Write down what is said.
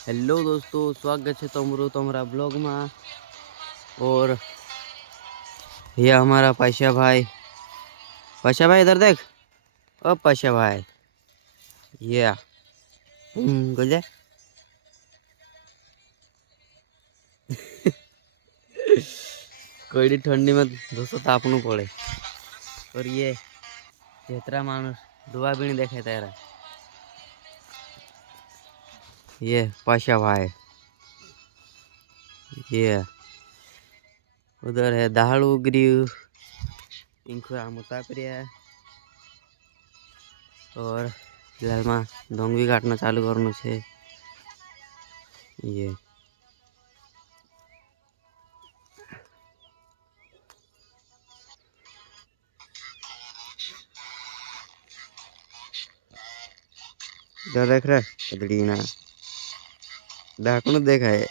Hello दोस्तों, स्वागत है तुम्हारा ब्लॉग में। और ये हमारा पाशा भाई इधर देख। ओ पाशा भाई, ये गुजर। कोई ठंडी में दोस्तों तापनु पड़े। और ये चेतरा मानुस दुआ भी नहीं देखे तेरा। ये पाशा भाई, ये उधर है दाल उगरी। इनको आम उतारिया है और फिलहाल में डोंगी काटना चालू करना है। ये इधर देख रहे कदड़ी ना ढाकू देखा है।